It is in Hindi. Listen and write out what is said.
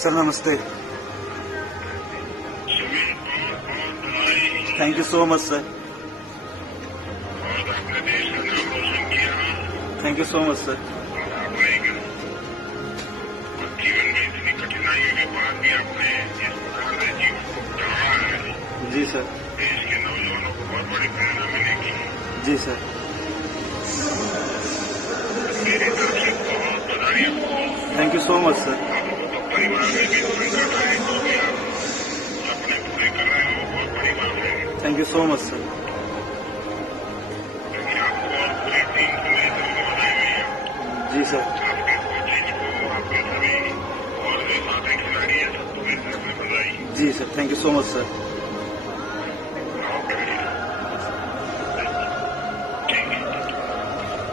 सर नमस्ते। Thank you so much sir. Thank you so much sir. जीवन में इतनी कठिनाइयों के बाद भी आपने जिस प्रकार से जीवन को बढ़ाया है, जी सर। देश के नौजवानों को बहुत बड़ी प्रेरणा मिलेगी। जी सर। मेरी तरफ से बहुत बधाई आपको। Thank you so much sir. आपको तो परिवार में भी संकट है, उसमें आप सपने पूरे कर रहे हो, बहुत बड़ी बात है। Thank you so much sir. क्योंकि आपको और पूरी टीम को मेरी तरफ से बधाई भैया। जी सर। आपके कोचेज को, आपके सभी और जो साथी खिलाड़ी है, सबको मेरी तरफ से बधाई। जी sir, thank you so much sir.